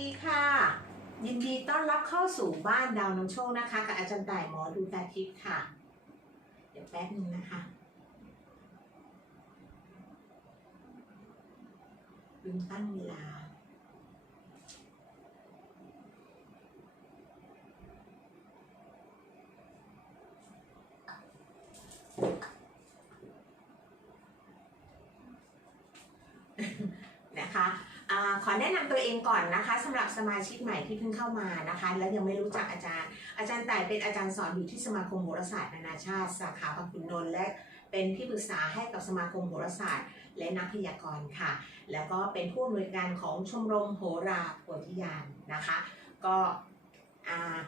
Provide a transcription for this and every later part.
ดีค่ะ ยินดีต้อนรับเข้าสู่บ้านดาวน้ำโชคนะคะ กับอาจารย์ต่ายหมอดูตาทิพย์ค่ะ เดี๋ยวแป๊บนึงนะคะลืมตั้งเวลา นะคะอา ขอแนะนำตัวเองก่อนนะคะสำหรับสมาชิกใหม่ที่เพิ่งเข้ามานะคะ และยังไม่รู้จักอาจารย์ อาจารย์ต่ายเป็นอาจารย์สอนอยู่ที่สมาคมโหราศาสตร์นานาชาติสาขาพักุนนท์และเป็นที่ปรึกษาให้กับสมาคมโหราศาสตร์ และนักพยากรณ์ค่ะ แล้วก็เป็นผู้อำนวยการของชมรมโหราโพธิญาณนะคะ ก็อ่า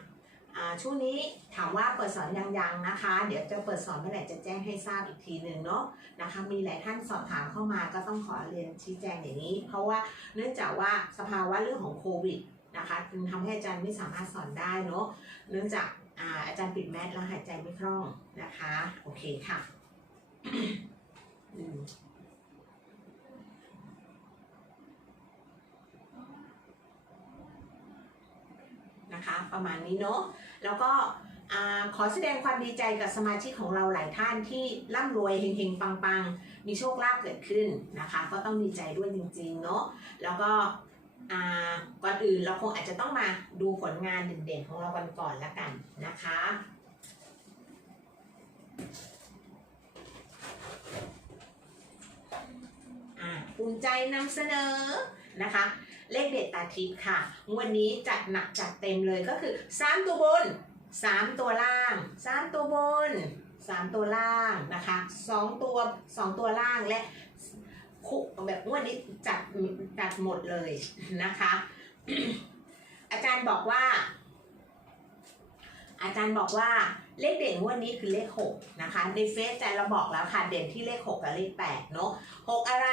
ช่วงนี้ถามว่าเปิดสอนยังยังนะคะ เดี๋ยวจะเปิดสอนเมื่อไหร่จะแจ้งให้ทราบอีกทีหนึ่งเนาะนะคะ มีหลายท่านสอบถามเข้ามาก็ต้องขอเรียนชี้แจงอย่างนี้ เพราะว่าเนื่องจากว่าสภาวะเรื่องของโควิดนะคะจึงทำให้อาจารย์ไม่สามารถสอนได้เนาะเนื่องจากอาอาจารย์ปิดแมสแล้วหายใจไม่คล่องนะคะ โอเคค่ะ นะคะ ประมาณนี้เนาะแล้วก็ขอแสดงความดีใจกับสมาชิกของเราหลายท่านที่ร่ำรวยเฮงๆ ปังๆ มีโชคลาภเกิดขึ้นนะคะ ก็ต้องดีใจด้วยจริงๆเนาะแล้วก็ก่อนอื่นเราคงอาจจะต้องมาดูผลงานเด่นๆของเรากันก่อนละกันนะคะอ่าภูมิใจนำเสนอนะคะ เลขเด็ดตาทิพย์ค่ะ วันนี้จัดหนักจัดเต็มเลยก็คือ 3 ตัวบนสามตัวล่างสามตัวบนสามตัวล่างนะคะสองตัวสองตัวล่างและคุแบบวันนี้จัดจัดหมดเลยนะคะ อาจารย์บอกว่า อาจารย์บอกว่าเลขเด่นวดนี้คือเลขหกนะคะ ในเฟซอาจารย์เราบอกแล้วค่ะ เด่นที่เลขหกกับเลขแปดเนาะหกอะไร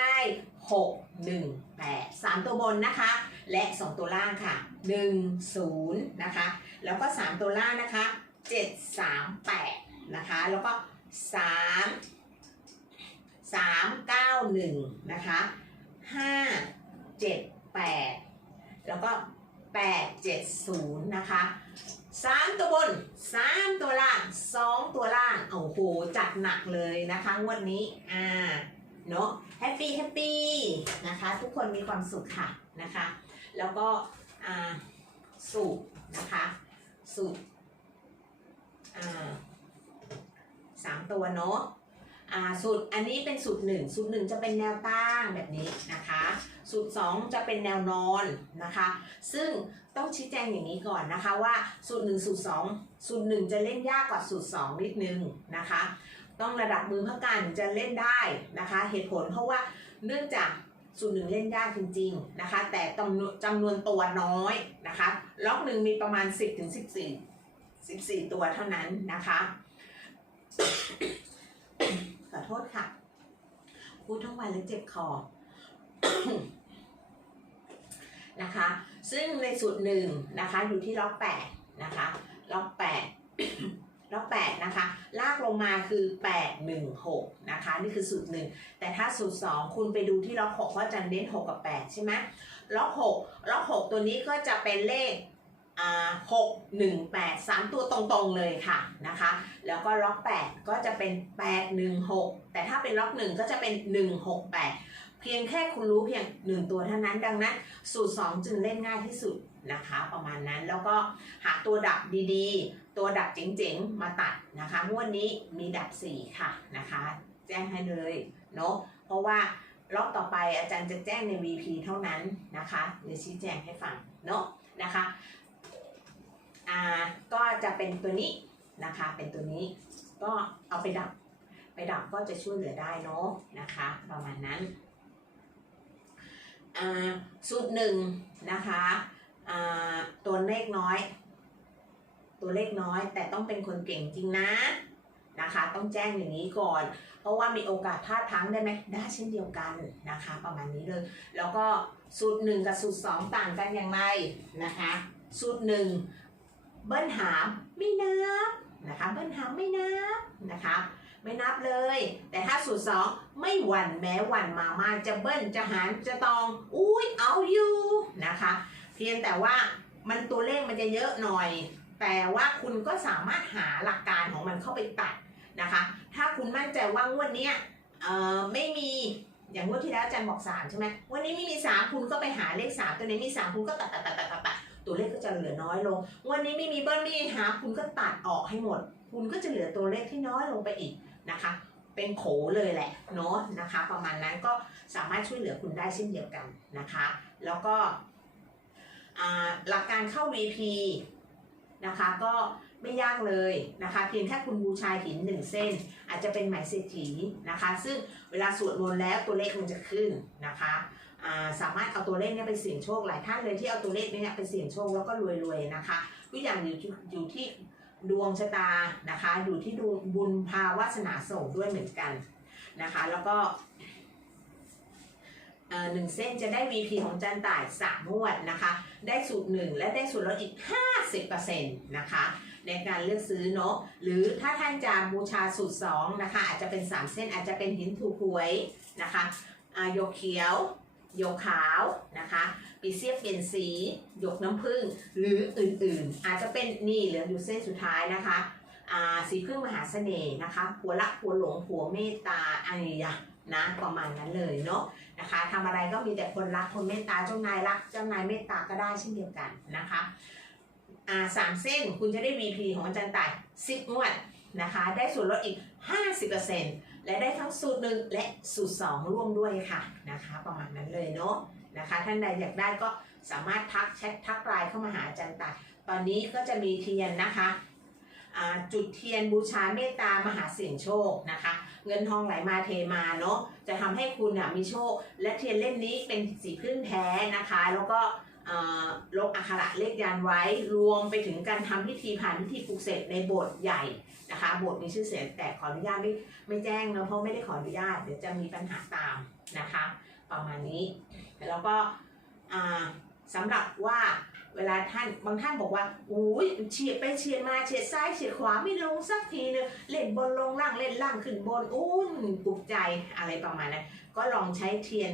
หกหนึ่งแปดสามตัวบนนะคะ และสองตัวล่างค่ะหนึ่งศูนย์นะคะ แล้วก็ 3 ตัวล่างนะคะ 7 3 8 นะคะ แล้วก็ 3 3 9 1 นะคะ 5 7 8 แล้วก็ 8 7 0 นะคะ สามตัวบนสามตัวล่างสองตัวล่างโอ้โหจัดหนักเลยนะคะงวดนี้อ่าเนาะแฮปปี้แฮปปี้นะคะ ทุกคนมีความสุขค่ะนะคะ แล้วก็อ่าสุขนะคะสุขอ่าสามตัวเนาะ อ่าสูตรอันนี้เป็นสูตรหนึ่งสูตรหนึ่งจะเป็นแนวตั้งแบบนี้นะคะ สูตรสองจะเป็นแนวนอนนะคะ ซึ่งต้องชี้แจงอย่างนี้ก่อนนะคะว่าสูตรหนึ่งสูตรสองสูตรหนึ่งจะเล่นยากกว่าสูตรสองนิดนึงนะคะ ต้องระดับมือพระการจะเล่นได้นะคะ เหตุผลเพราะว่าเนื่องจากสูตรหนึ่งเล่นยากจริง ๆนะคะ แต่จำนวนจำนวนตัวน้อยนะคะ ล็อกหนึ่งมีประมาณ 10ถึง14 14 ตัวเท่านั้นนะคะ ขอโทษค่ะ พูดทั้งวันแล้วเจ็บคอ นะคะ ซึ่งในสูตรหนึ่งนะคะ อยู่ที่ล็อกแปดนะคะ ล็อกแปดล็อกแปดนะคะ ลากลงมาคือ8 1 6นะคะ นี่คือสูตรหนึ่ง แต่ถ้าสูตร2คุณไปดูที่ล็อก6ก็จะเน้น6กับ8ใช่ไหมล็อก6ล็อก6ตัวนี้ก็จะเป็นเลข อ่า6 1 8 3 ตัวตรงๆเลยค่ะนะคะ แล้วก็ล็อก 8 ก็จะเป็น 8 1 6 แต่ถ้าเป็นล็อก 1 ก็จะเป็น 1 6 8 เพียงแค่คุณรู้เพียง 1 ตัวเท่านั้นดังนั้น สูตร 2 จึงเล่นง่ายที่สุดนะคะ ประมาณนั้นแล้วก็หาตัวดับดีๆ ตัวดับเจ๋งๆ มาตัดนะคะงวดนี้มีดับ 4 ค่ะนะคะ แจ้งให้เลยเนาะเพราะว่ารอบต่อไปอาจารย์จะแจ้งใน VP เท่านั้นนะคะเดี๋ยวชี้แจงให้ฟังเนาะนะคะ อ่าก็จะเป็นตัวนี้นะคะ เป็นตัวนี้ก็เอาไปดับ ไปดับก็จะช่วยเหลือได้เนาะนะคะ ประมาณนั้นสูตรหนึ่งนะคะตัวเลขน้อย ตัวเลขน้อยแต่ต้องเป็นคนเก่งจริงนะนะคะ ต้องแจ้งอย่างนี้ก่อน เพราะว่ามีโอกาสพลาดพลั้งได้ไหมได้เช่นเดียวกันนะคะ ประมาณนี้เลย แล้วก็สูตรหนึ่งกับสูตรสองต่างกันอย่างไรนะคะ สูตรหนึ่ง เบิ้ลหามไม่นับนะคะ เบิ้ลหามไม่นับนะคะ ไม่นับเลย แต่ถ้าสูตรสองไม่หวั่นแม้หวั่นมามาจะเบิ้ลจะหารจะตองอุ้ยเอาอยู่นะคะ เพียงแต่ว่ามันตัวเลขมันจะเยอะหน่อย แต่ว่าคุณก็สามารถหาหลักการของมันเข้าไปตัดนะคะ ถ้าคุณมั่นใจว่างวดนี้เอ่อไม่มีอย่างงวดที่แล้วอาจารย์บอกสามใช่ไหมวันนี้ไม่มีสามคุณก็ไปหาเลขสามตัวนี้มีสามคุณก็ตัดตัดตัดตัดตัด ตัวเลขก็จะเหลือน้อยลง วันนี้ไม่มีเบิ้ลไม่มีหาคุณก็ตัดออกให้หมด คุณก็จะเหลือตัวเลขที่น้อยลงไปอีกนะคะ เป็นโขเลยแหละเนาะนะคะ ประมาณนั้นก็สามารถช่วยเหลือคุณได้เช่นเดียวกันนะคะ แล้วก็หลักการเข้า VP นะคะก็ไม่ยากเลยนะคะเพียงแค่คุณบูชาหินหนึ่งเส้น อาจจะเป็นไหมเศรษฐีนะคะ ซึ่งเวลาสวดมนต์แล้วตัวเลขมันจะขึ้นนะคะ สามารถเอาตัวเลขเนี้ไปเสี่ยงโชคหลายท่านเลยที่เอาตัวเลขเนี้ไปเสี่ยงโชคแล้วก็รวยๆนะคะทุกอย่างอยู่ที่อยู่ที่ดวงชะตานะคะ อยู่ที่ดวงบุญภาวาสนาส่งด้วยเหมือนกันนะคะ แล้วก็หนึ่งเส้นจะได้ VP ของจันต่ายสามงวดนะคะ ได้สูตรหนึ่งและได้ส่วนลดอีก 50%นะคะ ในการเลือกซื้อเนาะหรือถ้าท่านจะบูชาสูตร2นะคะ อาจจะเป็น 3 เส้นอาจจะเป็นหินถูกหวยนะคะอาหยกเขียว หยกขาวนะคะปีเสียเปลี่ยนสีหยกน้ำผึ้งหรืออื่นๆ อาจจะเป็นนี่เหลืออยู่เส้นสุดท้ายนะคะอ่าสีพึ่งมหาเสน่ห์นะคะผัวละผัวหลงผัวเมตตาอะไรอย่างนะประมาณนั้นเลยเนาะนะคะทำอะไรก็มีแต่คนรักคนเมตตาเจ้านายรักเจ้านายเมตตาก็ได้เช่นเดียวกันนะคะอ่าสามเส้นคุณจะได้ VP ของอาจารย์ต่าย10งวดนะคะ ได้ส่วนลดอีก 50% และได้ทั้งสูตรหนึ่งและสูตร2ร่วมด้วยค่ะนะคะ ประมาณนั้นเลยเนาะนะคะ ท่านใดอยากได้ก็สามารถทักแชททักไลน์เข้ามาหาอาจารย์ตายตอนนี้ก็จะมีเทียนนะคะจุดเทียนบูชาเมตตามหาเสี่ยงโชคนะคะ เงินทองไหลมาเทมาเนาะจะทำให้คุณน่ะมีโชค และเทียนเล่มนี้เป็นสีพึ่งแท้นะคะ แล้วก็ ลบอักขระเลขยันไว้รวมไปถึงการทำพิธีผ่านพิธีปลุกเสกในโบสถ์ใหญ่นะคะโบสถ์มีชื่อเสียงแต่ขออนุญาตไม่ไม่แจ้งนะเพราะไม่ได้ขออนุญาตเดี๋ยวจะมีปัญหาตามนะคะประมาณนี้แล้วก็อ่าสำหรับว่าเวลาท่านบางท่านบอกว่าอุ้ยเฉียดไปเฉียดมาเฉียดซ้ายเฉียดขวาไม่ลงสักทีนึงเล่นบนลงล่างเล่นล่างขึ้นบนอุ้นปลุกใจอะไรประมาณนั้นก็ลองใช้เทียน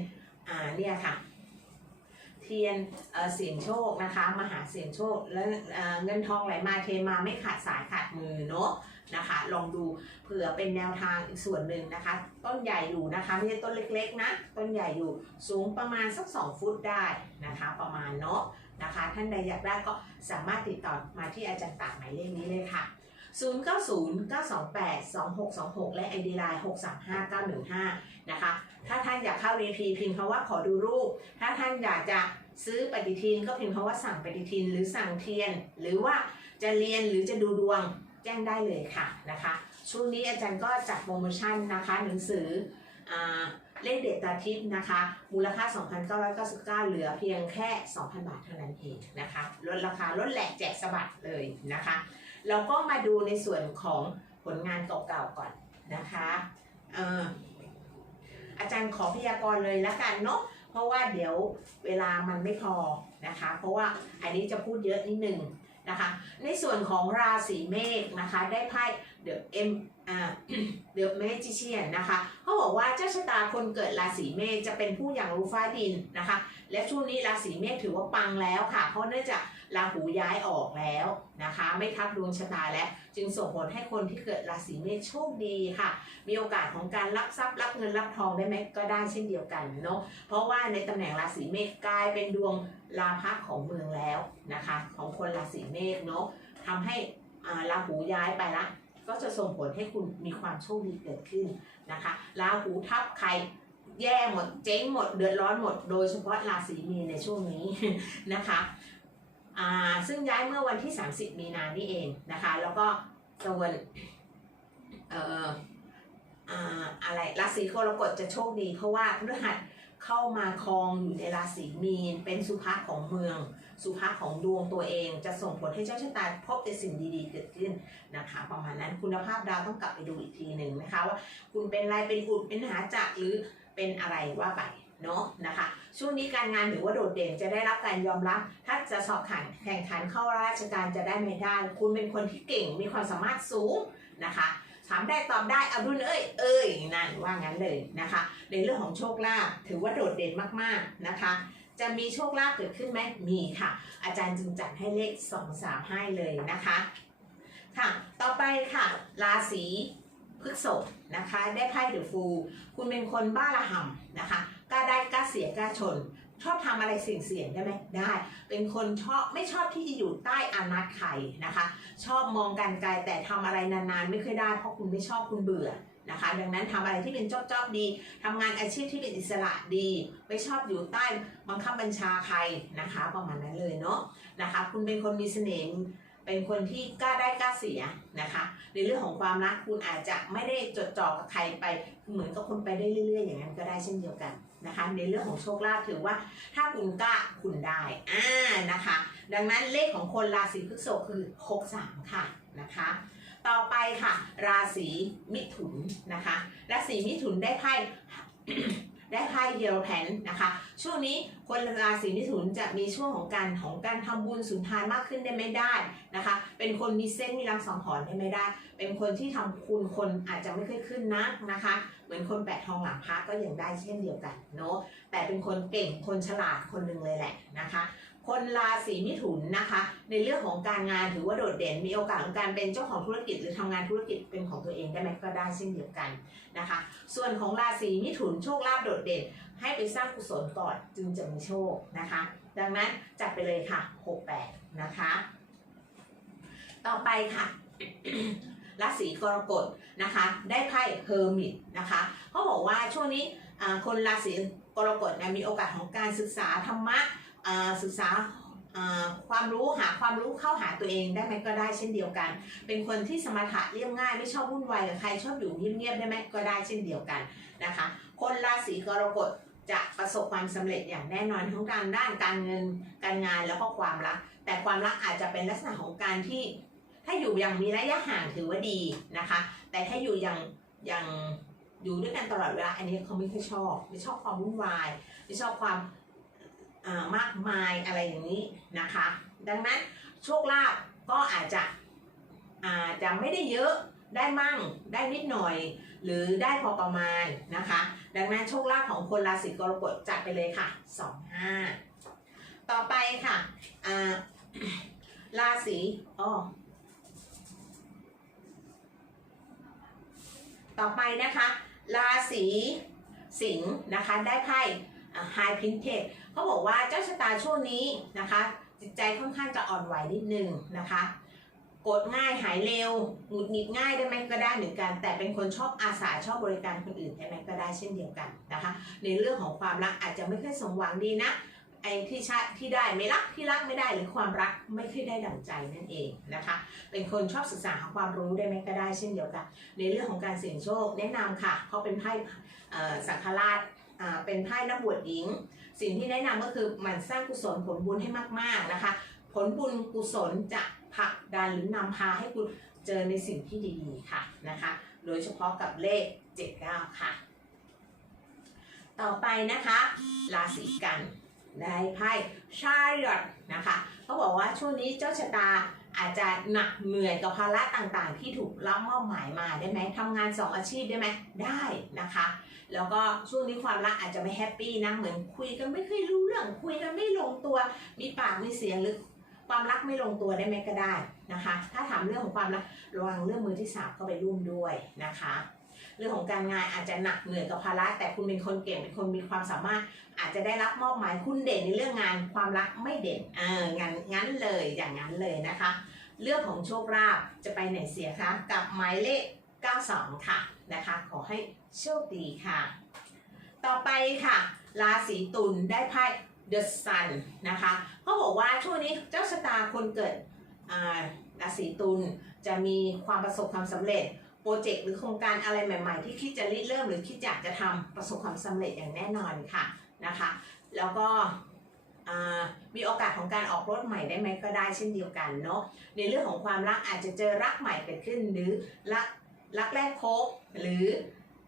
อ่าเนี่ยค่ะ เทียนเสียงโชคนะคะมหาเสียงโชคแล้วเอ่อเงินทองไหลมาเทมาไม่ขาดสายขาดมือเนาะนะคะ ลองดูเผื่อเป็นแนวทางอีกส่วนหนึ่งนะคะ ต้นใหญ่อยู่นะคะไม่ใช่ต้นเล็กๆนะต้นใหญ่อยู่สูงประมาณสัก 2 ฟุตได้นะคะ ประมาณเนาะนะคะ ท่านใดอยากได้ก็สามารถติดต่อมาที่อาจารย์ตากหมายเลขนี้เลยค่ะ 090 928 2626 และ ID Line 635 915 นะคะ ถ้าท่านอยากเข้า VP พิมพ์คำว่าขอดูรูป ถ้าท่านอยากจะซื้อปฏิทินก็พิมพ์คำว่าสั่งปฏิทินหรือสั่งเทียน หรือว่าจะเรียนหรือจะดูดวงแจ้งได้เลยค่ะนะคะช่วงนี้อาจารย์ก็จัดโปรโมชั่นนะคะหนังสืออเลขเด็ดตาทิพย์นะคะ มูลค่า 2,999 เหลือเพียงแค่ 2,000 บาทเท่านั้นเองนะคะลดราคาลดแหลกแจกสบัดเลยนะคะเราก็มาดูในส่วนของผลงานเก่าๆก่อนนะคะเอาจารย์ขอพยากรณ์เลยละกันเนาะเพราะว่าเดี๋ยวเวลามันไม่พอนะคะ เพราะว่าอันนี้จะพูดเยอะนิดนึง นะคะ ในส่วนของราศีเมษนะคะ ได้ไพ่ The M อ่า The Magician นะคะเขาบอกว่าเจ้าชะตาคนเกิดราศีเมษจะเป็นผู้อย่างรู้ฟ้าดินนะคะ และช่วงนี้ราศีเมษถือว่าปังแล้วค่ะ เพราะเนื่องจากราหูย้ายออกแล้วนะคะ ไม่ทับดวงชะตาแล้วจึงส่งผลให้คนที่เกิดราศีเมษโชคดีค่ะ มีโอกาสของการรับทรัพย์รับเงินรับทองได้ไหมก็ได้เช่นเดียวกันเนาะเพราะว่าในตำแหน่งราศีเมษกลายเป็นดวง ลาภะของเมืองแล้วนะคะ ของคนราศีเมษเนาะทำให้ราหูย้ายไปละก็จะส่งผลให้คุณมีความโชคดีเกิดขึ้นนะคะราหูทับใครแย่หมดเจ๊งหมดเดือดร้อนหมด โดยเฉพาะราศีมีนในช่วงนี้นะคะซึ่งย้ายเมื่อวันที่ 30 มีนานี่เองนะคะ แล้วก็ส่วนเอ่ออะไรราศีกรกฎจะโชคดี เพราะว่าพฤหัส เข้ามาครองอยู่ในราศีมีน เป็นสุภาของเมือง สุภาของดวงตัวเองจะส่งผลให้เจ้าชะตาพบแต่สิ่งดีๆเกิดขึ้นนะคะประมาณนั้นคุณภาพดาวต้องกลับไปดูอีกทีหนึ่งนะคะว่าคุณเป็นอะไรเป็นอุดเป็นหาจักหรือเป็นอะไรว่าไปเนาะนะคะช่วงนี้การงานถือว่าโดดเด่นจะได้รับการยอมรับ ถ้าจะสอบขันแข่งขันเข้าราชการจะได้ไม่ได้ คุณเป็นคนที่เก่งมีความสามารถสูงนะคะามได้ตอบได้เอาดุลเอ้ยเอ้ยนั่นว่างั้นเลยนะคะ ในเรื่องของโชคลาภถือว่าโดดเด่นมากๆนะคะ จะมีโชคลาภเกิดขึ้นไหมมีค่ะ อาจารย์จึงจัดให้เลข2 3ให้เลยนะคะค่ะ ต่อไปค่ะ ราศีพฤษภนะคะ ได้ไพ่เดอะฟู คุณเป็นคนบ้าระห่ำนะคะกล้าได้กล้าเสียกล้าชน ชอบทำอะไรเสี่ยงๆได้ไหมได้ เป็นคนชอบไม่ชอบที่จะอยู่ใต้อานัตใครนะคะ ชอบมองการไกลแต่ทำอะไรนานๆ ไม่เคยได้ เพราะคุณไม่ชอบคุณเบื่อนะคะ ดังนั้นทำอะไรที่เป็นจอบๆดีทำงานอาชีพที่เป็นอิสระดี ไม่ชอบอยู่ใต้บังคับบัญชาใครนะคะประมาณนั้นเลยเนาะนะคะ คุณเป็นคนมีเสน่ห์เป็นคนที่กล้าได้กล้าเสียนะคะ ในเรื่องของความรักคุณอาจจะไม่ได้จดจ่อกับใครไปเหมือนกับคนไปได้เรื่อยๆ อย่างนั้นก็ได้เช่นเดียวกัน นะคะในเรื่องของโชคลาภถือว่าถ้าคุณกล้าคุณได้อ่านะคะ ดังนั้นเลขของคนราศีพฤษภคือ 63 ค่ะนะคะ ต่อไปค่ะ ราศีมิถุนนะคะ ราศีมิถุนได้ไพ่ ได้ไพ่เยวแพนนะคะ ช่วงนี้คนราศีมิถุนจะมีช่วงของการของการทำบุญสุนทานมากขึ้นได้ไม่ได้นะคะ เป็นคนมีเส้นมีรังสังหรณ์ได้ไม่ได้ เป็นคนที่ทำคุณคนอาจจะไม่ค่อยขึ้นนักนะคะ เหมือนคนแปะทองหลังพระก็ยังได้เช่นเดียวกันเนาะแต่เป็นคนเก่งคนฉลาดคนหนึ่งเลยแหละนะคะ คนราศีมิถุนนะคะ ในเรื่องของการงานถือว่าโดดเด่นมีโอกาสของการเป็นเจ้าของธุรกิจหรือทำงานธุรกิจเป็นของตัวเองได้ไหมก็ได้เช่นเดียวกันนะคะ ส่วนของราศีมิถุนโชคลาภโดดเด่น ให้ไปสร้างกุศลก่อนจึงจะมีโชคนะคะ ดังนั้นจัดไปเลยค่ะ 68 นะคะ ต่อไปค่ะราศีกรกฎนะคะ ได้ไพ่เฮอร์มิตนะคะเขาบอกว่าช่วงนี้อ่าคนราศีกรกฎเนี่ยมีโอกาสของการศึกษาธรรมะ ศึกษาอ่าความรู้หาความรู้เข้าหาตัวเองได้ไหมก็ได้เช่นเดียวกัน เป็นคนที่สมถะเรียบง่ายไม่ชอบวุ่นวายกับใครชอบอยู่เงียบๆได้ไหมก็ได้เช่นเดียวกันนะคะ คนราศีกรกฎจะประสบความสำเร็จอย่างแน่นอนทั้งการด้านการเงินการงานแล้วก็ความรัก แต่ความรักอาจจะเป็นลักษณะของการที่ ถ้าอยู่อย่างมีระยะห่างถือว่าดีนะคะ แต่ถ้าอยู่อย่างอย่างอยู่ด้วยกันตลอดเวลาอันนี้เขาไม่ค่อยชอบ ไม่ชอบความวุ่นวาย ไม่ชอบความ มากมายอะไรอย่างนี้นะคะ ดังนั้นโชคลาภก็อาจจะอาจจะไม่ได้เยอะได้มั่งได้นิดหน่อย หรือได้พอประมาณนะคะ ดังนั้นโชคลาภของคนราศีกรกฎจัดไปเลยค่ะสองห้าต่อไปค่ะราศีอ๋อต่อไปนะคะ ราศีสิงห์นะคะได้ไพ่ ไฮพินเทสเขาบอกว่าเจ้าชะตาช่วงนี้นะคะ จิตใจค่อนข้างจะอ่อนไหวนิดนึงนะคะโกรธง่ายหายเร็วหงุดหงิดง่ายได้ไหมก็ได้เหมือนกัน แต่เป็นคนชอบอาสาชอบบริการคนอื่นได้ไหมก็ได้เช่นเดียวกันนะคะ ในเรื่องของความรักอาจจะไม่ค่อยสมหวังดีนะไอ้ที่ชาที่ได้ไม่รักที่รักไม่ได้หรือความรักไม่ค่อยได้ดั่งใจนั่นเองนะคะ เป็นคนชอบศึกษาหาความรู้ได้ไหมก็ได้เช่นเดียวกัน ในเรื่องของการเสี่ยงโชคแนะนำค่ะเขาเป็นไพ่สังฆราช เป็นไพ่นักบวชหญิง สิ่งที่แนะนำก็คือมันสร้างกุศลผลบุญให้มากๆนะคะ ผลบุญกุศลจะผลักดันหรือนำพาให้คุณเจอในสิ่งที่ดีๆค่ะนะคะ โดยเฉพาะกับเลข 79 ค่ะ ต่อไปนะคะราศีกันได้ไพ่ชาริอตนะคะเขาบอกว่าช่วงนี้เจ้าชะตาอาจจะหนักเหนื่อยกับภาระต่างๆ ที่ถูกรับมอบหมายมาได้ไหมทำงานสองอาชีพได้ไหมได้นะคะ แล้วก็ช่วงนี้ความรักอาจจะไม่แฮปปี้นะเหมือนคุยกันไม่เคยรู้เรื่องคุยกันไม่ลงตัว มีปากมีเสียงหรือความรักไม่ลงตัวได้ไหมก็ได้นะคะ ถ้าถามเรื่องของความรักระวังเรื่องมือที่สามเข้าไปร่วมด้วยนะคะ เรื่องของการงานอาจจะหนักเหนื่อยกับภาระแต่คุณเป็นคนเก่งเป็นคนมีความสามารถ อาจจะได้รับมอบหมายคุณเด่นในเรื่องงานความรักไม่เด่นเอองั้นงั้นเลยอย่างนั้นเลยนะคะ เรื่องของโชคลาภจะไปไหนเสียคะกับหมายเลข 92 ค่ะนะคะ ขอให้โชคดีค่ะ ต่อไปค่ะราศีตุลได้ไพ่ The Sun นะคะเขาบอกว่าช่วงนี้เจ้าชะตาคนเกิดราศีตุลจะมีความประสบความสำเร็จโปรเจกต์หรือโครงการอะไรใหม่ ๆ ที่คิดจะริเริ่มหรือคิดอยากจะทำประสบความสำเร็จอย่างแน่นอนค่ะนะคะ แล้วก็มีโอกาสของการออกรถใหม่ได้ไหมก็ได้เช่นเดียวกันเนาะในเรื่องของความรักอาจจะเจอรักใหม่เกิดขึ้นหรือรัก รักแรกพบหรือ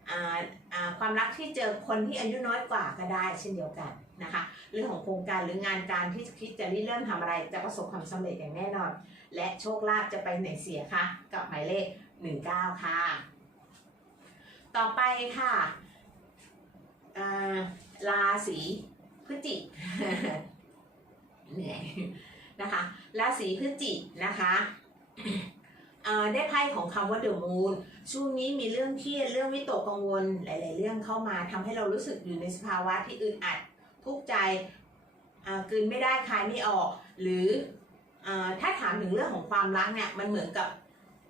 อ่าอ่าความรักที่เจอคนที่อายุน้อยกว่าก็ได้เช่นเดียวกันนะคะเรื่องของโครงการหรืองานการที่คิดจะริเริ่มทำอะไรจะประสบความสำเร็จอย่างแน่นอน และโชคลาภจะไปไหนเสียคะกับหมายเลข 19 ค่ะ ต่อไปค่ะอ่าราศีพฤศจิกเหนื่อยนะคะราศีพฤศจิกนะคะ ได้ไพ่ของคำว่าเดอะมูนช่วงนี้มีเรื่องเครียดเรื่องวิตกกังวลหลาย ๆ เรื่องเข้ามาทำให้เรารู้สึกอยู่ในสภาวะที่อึดอัดทุกข์ใจอ่ากลืนไม่ได้คายไม่ออก หรืออาถ้าถามถึงเรื่องของความรักเนี่ยมันเหมือนกับ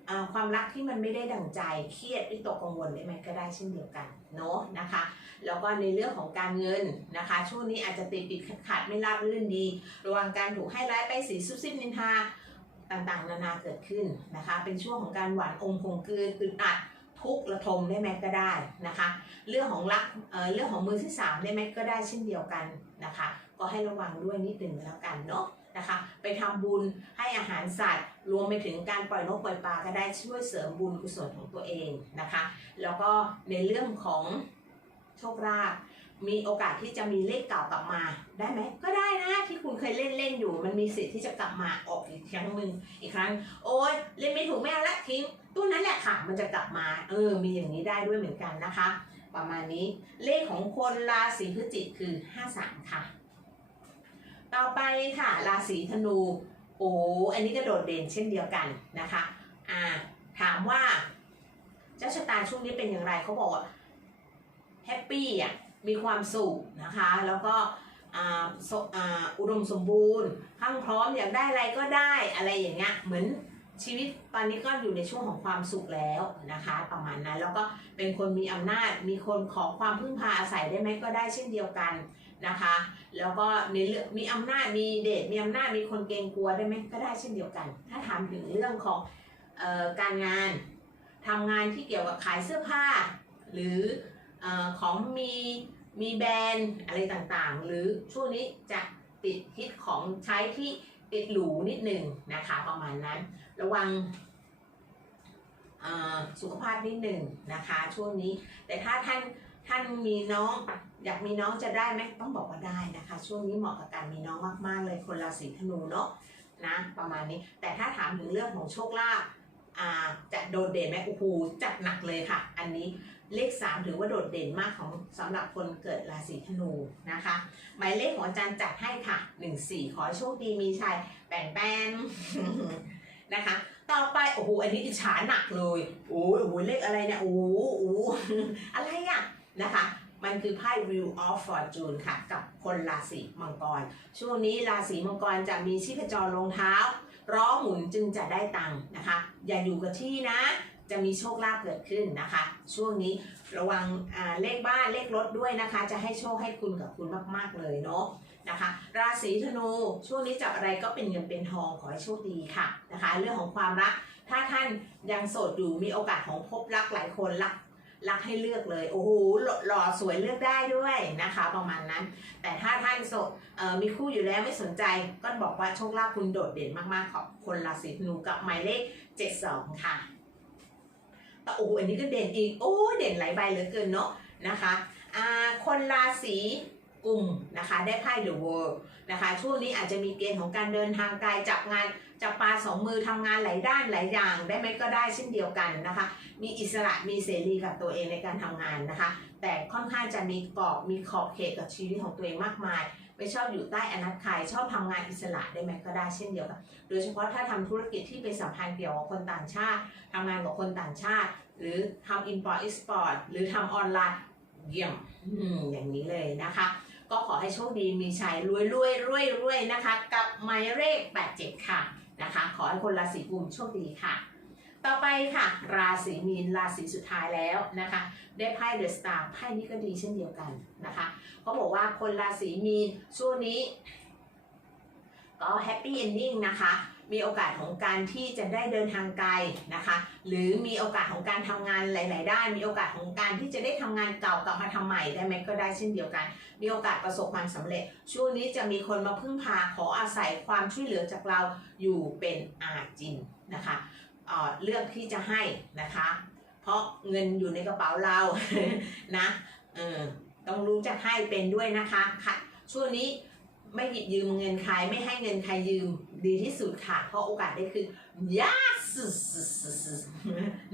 อ่าความรักที่มันไม่ได้ดั่งใจเครียดวิตกกังวลได้ไหมก็ได้เช่นเดียวกันเนาะนะคะแล้วก็ในเรื่องของการเงินนะคะ ช่วงนี้อาจจะติดติดขัดขัดไม่ราบรื่นดี ระวังการถูกให้ร้ายไปสีซุบซิบนินทา ต่างๆ นานาเกิดขึ้นนะคะ เป็นช่วงของการหวานอมคงกลืนอึดอัดทุกข์ระทมได้ไหมก็ได้นะคะ เรื่องของรักเเรื่องของมือที่สามได้ไหมก็ได้เช่นเดียวกันนะคะ ก็ให้ระวังด้วยนิดหนึ่งแล้วกันเนาะนะคะ ไปทำบุญให้อาหารสัตว์ รวมไปถึงการปล่อยนกปล่อยปลาก็ได้ช่วยเสริมบุญกุศลของตัวเองนะคะ แล้วก็ในเรื่องของโชคลาภ มีโอกาสที่จะมีเลขเก่ากลับมาได้ไหมก็ได้นะที่คุณเคยเล่นเล่นอยู่ มันมีสิทธิ์ที่จะกลับมาออกอีกครั้งหนึ่งอีกครั้ง โอ้ยเล่นไม่ถูกไม่เอาละทิ้งตู้นั้นแหละค่ะมันจะกลับมาเออมีอย่างนี้ได้ด้วยเหมือนกันนะคะ ประมาณนี้เลขของคนราศีพฤศจิกคือ 53 ค่ะ ต่อไปค่ะราศีธนูโอ้อันนี้ก็โดดเด่นเช่นเดียวกันนะคะอ่าถามว่าเจ้าชะตาช่วงนี้เป็นอย่างไรเขาบอกว่าแฮปปี้อะ มีความสุขนะคะ แล้วก็อุดมสมบูรณ์พรั่งพร้อมอยากได้อะไรก็ได้อะไรอย่างเงี้ยเหมือนชีวิตตอนนี้ก็อยู่ในช่วงของความสุขแล้วนะคะ ประมาณนั้นแล้วก็เป็นคนมีอำนาจมีคนขอความพึ่งพาอาศัยได้ไหมก็ได้เช่นเดียวกันนะคะ แล้วก็ในเรื่องมีอำนาจมีเดชมีอำนาจมีคนเกรงกลัวได้ไหมก็ได้เช่นเดียวกัน ถ้าถามถึงเรื่องของออการงานทำงานที่เกี่ยวกับขายเสื้อผ้า หรือ อของมีมีแบรนด์อะไรต่างๆ หรือช่วงนี้จะติดฮิตของใช้ที่ติดหรูนิดหนึ่งนะคะประมาณนั้น ระวังสุขภาพนิดหนึ่งนะคะ ช่วงนี้ แต่ถ้าท่านท่านมีน้องอยากมีน้องจะได้ไหมต้องบอกว่าได้นะคะ ช่วงนี้เหมาะกับการมีน้องมากๆเลยคนราศีธนูเนาะนะประมาณนี้ แต่ถ้าถามถึงเรื่องของโชคลาภจะโดดเด่นไหมโอ้โหจัดหนักเลยค่ะ อันนี้ เลข 3 ถือว่าโดดเด่นมากของสำหรับคนเกิดราศีธนูนะคะ หมายเลขของอาจารย์จัดให้ค่ะ 1 4 ขอโชคดีมีชัยแป้นแป้นนะคะ ต่อไปโอ้โหอันนี้อิจฉาหนักเลยโอ้โหเลขอะไรเนี่ยโอ้โหอะไรอะนะคะมันคือไพ่ Wheel of Fortune ค่ะ กับคนราศีมังกร ช่วงนี้ราศีมังกรจะมีชีพจรลงเท้าล้อหมุนจึงจะได้ตังค์นะคะ อย่าอยู่กับที่นะ จะมีโชคลาภเกิดขึ้นนะคะ ช่วงนี้ระวังเลขบ้านเลขรถด้วยนะคะ จะให้โชคให้คุณกับคุณมาก ๆ เลยเนาะนะคะ ราศีธนูช่วงนี้จับอะไรก็เป็นเงินเป็นทองขอให้โชคดีค่ะนะคะ เรื่องของความรักถ้าท่านยังโสดอยู่มีโอกาสของพบรักหลายคนรักรักให้เลือกเลยโอ้โหหล่อสวยเลือกได้ด้วยนะคะ ประมาณนั้น แต่ถ้าท่านโสดมีคู่อยู่แล้วไม่สนใจ ก็บอกว่าโชคลาภคุณโดดเด่นมากๆ ของคนราศีธนูกับหมายเลข 72 ค่ะ แต่โอ้โหอันนี้ก็เด่นอีกโอ้เด่นหลายใบเหลือเกินเนาะนะคะอ่าคนราศีกุมนะคะได้ไพ่ The World นะคะช่วงนี้อาจจะมีเกณฑ์ของการเดินทางไกลจับงานจับปลาสองมือทำงานหลายด้านหลายอย่าง ได้ไหมก็ได้เช่นเดียวกันนะคะ มีอิสระมีเสรีกับตัวเองในการทำงานนะคะ แต่ค่อนข้างจะมีกรอบมีขอบเขตกับชีวิตของตัวเองมากมาย ไม่ชอบอยู่ใต้อนัตใครชอบทำงานอิสระได้ไหมก็ได้เช่นเดียวกันโดยเฉพาะถ้าทำธุรกิจที่เป็นสัมพันธ์เกี่ยวกับคนต่างชาติทำงานกับคนต่างชาติ หรือทำ import export หรือทำออนไลน์เยี่ยมอืมอย่างนี้เลยนะคะ ก็ขอให้โชคดีมีชัยรวยรวยรวยรวยนะคะ กับหมายเลข 87 ค่ะนะคะ ขอให้คนราศีกุมโชคดีค่ะ ต่อไปค่ะ ราศีมีนราศีสุดท้ายแล้วนะคะ ได้ไพ่เดอะสตาร์ไพ่นี้ก็ดีเช่นเดียวกันนะคะเขาบอกว่าคนราศีมีนช่วงนี้ ก็แฮปปี้เอนดิ้งนะคะมีโอกาสของการที่จะได้เดินทางไกลนะคะ หรือมีโอกาสของการทำงานหลาย ๆ ด้าน มีโอกาสของการที่จะได้ทำงานเก่ากลับมาทำใหม่ได้ไหมก็ได้เช่นเดียวกัน มีโอกาสประสบความสำเร็จ ช่วงนี้จะมีคนมาพึ่งพาขออาศัยความช่วยเหลือจากเราอยู่เป็นอาจินนะคะ เอ่อเลือกที่จะให้นะคะ เพราะเงินอยู่ในกระเป๋าเรานะเออต้องรู้จะให้เป็นด้วยนะคะค่ะช่วงนี้ไม่หยิบยืมเงินใครไม่ให้เงินใครยืมดีที่สุดค่ะ เพราะโอกาสได้คือยากสุด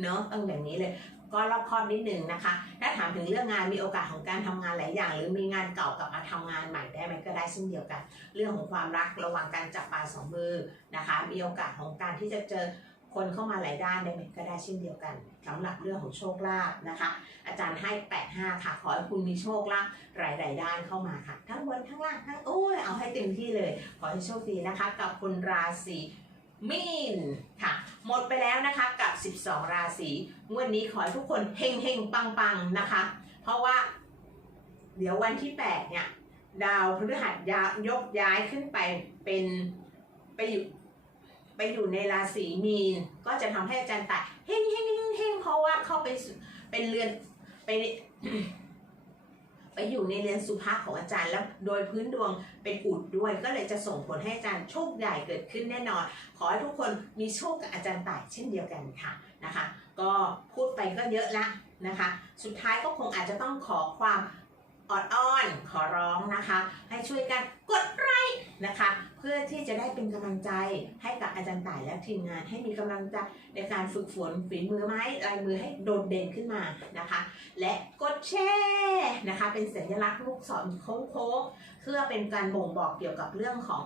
เนาะต้องอย่างนี้เลย ก็รอบคอบนิดนึงนะคะ ถ้าถามถึงเรื่องงานมีโอกาสของการทำงานหลายอย่าง หรือมีงานเก่ากลับมาทำงานใหม่ได้ไหมก็ได้เช่นเดียวกัน เรื่องของความรักระหว่างการจับปลาสองมือนะคะ มีโอกาสของการที่จะเจอ คนเข้ามาหลายด้านได้ไหมก็ได้เช่นเดียวกันสำหรับเรื่องของโชคลาภนะคะ อาจารย์ให้ 85 ค่ะ ขอให้คุณมีโชคลาภหลาย ๆ ด้านเข้ามาค่ะ ทั้งบนทั้งล่างทั้งโอ้ยเอาให้เต็มที่เลย ขอให้โชคดีนะคะ กับคนราศีมีนค่ะ หมดไปแล้วนะคะกับ 12 ราศีงวดนนี้ขอให้ทุกคนเฮงเฮงปังปังนะคะ เพราะว่า เดี๋ยววันที่ 8 เนี่ย ดาวพฤหัสยยกย้ายขึ้นไปเป็นไปอยู่ ไปอยู่ในราศีมีนก็จะทำให้อาจารย์ตัดเฮงเฮงเฮงเฮงเพราะว่าเข้าไปเป็นเรือนไปไปอยู่ในเรือนสุภาพของอาจารย์แล้วโดยพื้นดวงเป็นอุดด้วย ก็เลยจะส่งผลให้อาจารย์โชคใหญ่เกิดขึ้นแน่นอน ขอให้ทุกคนมีโชคกับอาจารย์ต่ายเช่นเดียวกันค่ะนะคะ ก็พูดไปก็เยอะละนะคะ สุดท้ายก็คงอาจจะต้องขอความ ออดอ้อนขอร้องนะคะ ให้ช่วยกันกดไลค์นะคะ เพื่อที่จะได้เป็นกำลังใจให้กับอาจารย์ต่ายและทีมงาน ให้มีกำลังใจในการฝึกฝนฝีมือไม้ลายมือให้โดดเด่นขึ้นมานะคะ และกดแชร์นะคะ เป็นสัญลักษณ์ลูกศรโค้งๆเพื่อเป็นการบ่งบอกเกี่ยวกับเรื่องของ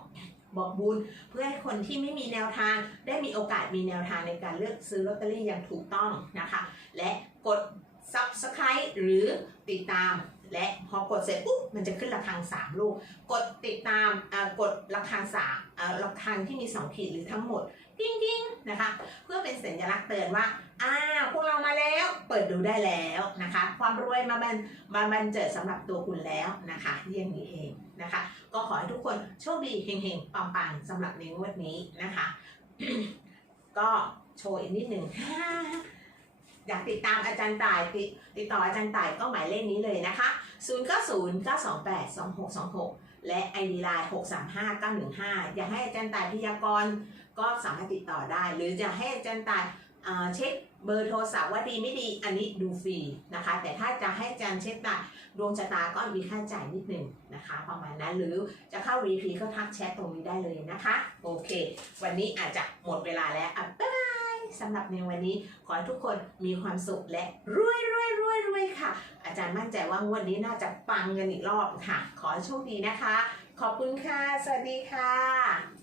บอกบุญเพื่อให้คนที่ไม่มีแนวทาง ได้มีโอกาสมีแนวทางในการเลือกซื้อลอตเตอรี่อย่างถูกต้องนะคะ และกด subscribe หรือติดตาม และพอกดเสร็จปุ๊บมันจะขึ้นระฆัง3ลูก กดติดตามกดระฆังสามระฆังที่มี2ขีดหรือทั้งหมดดิ้งดิ้งๆนะคะ เพื่อเป็นสัญลักษณ์เตือนว่าอ่าพวกเรามาแล้วเปิดดูได้แล้วนะคะ ความรวยมาบันมาบันเจิดสำหรับตัวคุณแล้วนะคะเยี่ยงนี้เองนะคะ ก็ขอให้ทุกคนโชคดีเฮงๆปังๆสำหรับในงวดนี้นะคะ ก็โชว์อีกนิดหนึ่ง อยากติดตามอาจารย์ต่ายติติดต่ออาจารย์ต่ายก็หมายเลขนี้เลยนะคะ 0 9 0 9 2 8 2 6 2 6 และ ID Line 6 3 5 9 1 5 อยากให้อาจารย์ต่ายพยากรณ์ก็สามารถติดต่อได้ หรือจะให้อาจารย์ต่ายเช็คเบอร์โทรศัพท์ว่าดีไม่ดีอันนี้ดูฟรีนะคะ แต่ถ้าจะให้อาจารย์เช็คต่ายดวงชะตาก็มีค่าจ่ายนิดหนึ่งนะคะ ประมาณนั้นหรือจะเข้า VP ก็ทักแชทตรงนี้ได้เลยนะคะ โอเค วันนี้อาจจะหมดเวลาแล้วอะบ๊ายบาย สำหรับในวันนี้ ขอให้ทุกคนมีความสุขและรวยรวยรวยรวยค่ะ อาจารย์มั่นใจว่างวดนี้น่าจะปังกันอีกรอบค่ะ ขอโชคดีนะคะ ขอบคุณค่ะ สวัสดีค่ะ